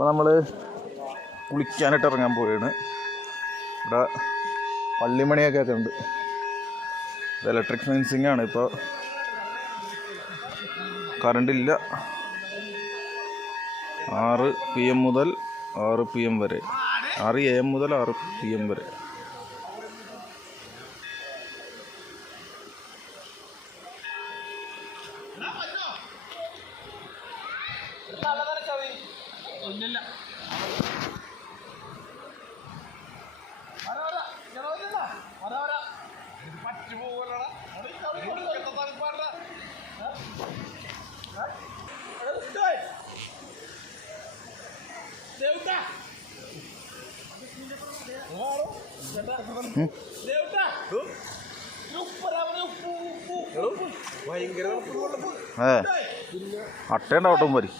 അപ്പോൾ നമ്മൾ കുളിക്കാനായിട്ട് ഇറങ്ങാൻ പോവുകയാണ്. ഇവിടെ പള്ളിമണിയൊക്കെ ഉണ്ട്. ഇത് ഇലക്ട്രിക് ഫെൻസിങ് ആണ്. ഇപ്പോൾ കറണ്ടില്ല. 6 PM മുതൽ 6 PM വരെ, 6 AM മുതൽ 6 PM വരെ. അട്ടയുണ്ടാവട്ടും മതി.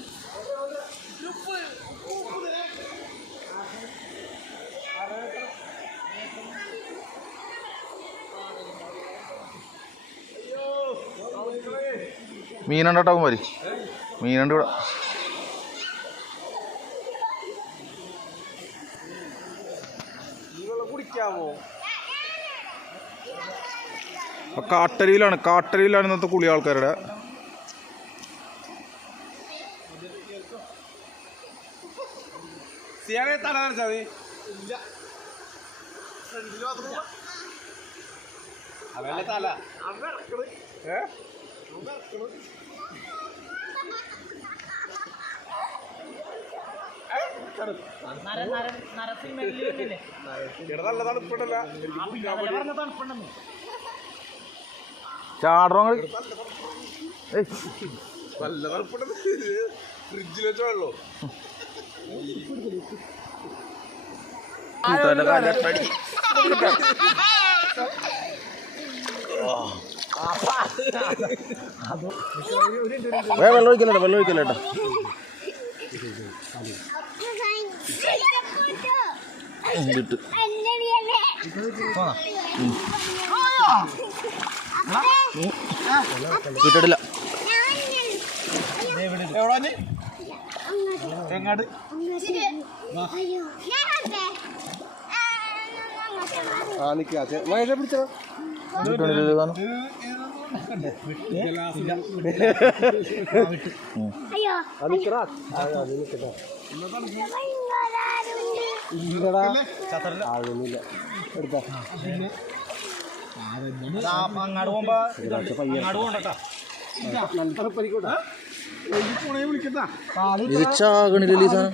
മീനുണ്ടാവും മതി. മീനുണ്ട് ഇവിടെ. കാട്ടരിയിലാണ് ഇന്നത്തെ കുളി ആൾക്കാരുടെ. ചാടറോ നല്ല തണുപ്പുണ്ട്. ഫ്രിഡ്ജിൽ വെച്ച വെള്ളോ വെള്ളം ഒഴിക്കല്ലേട്ടാ. കിട്ടില്ല. എങ്ങാട് പിടിച്ചോ. അങ്ങാട് പോകുമ്പോ ഇത് ചാകണില്ല സാധനം.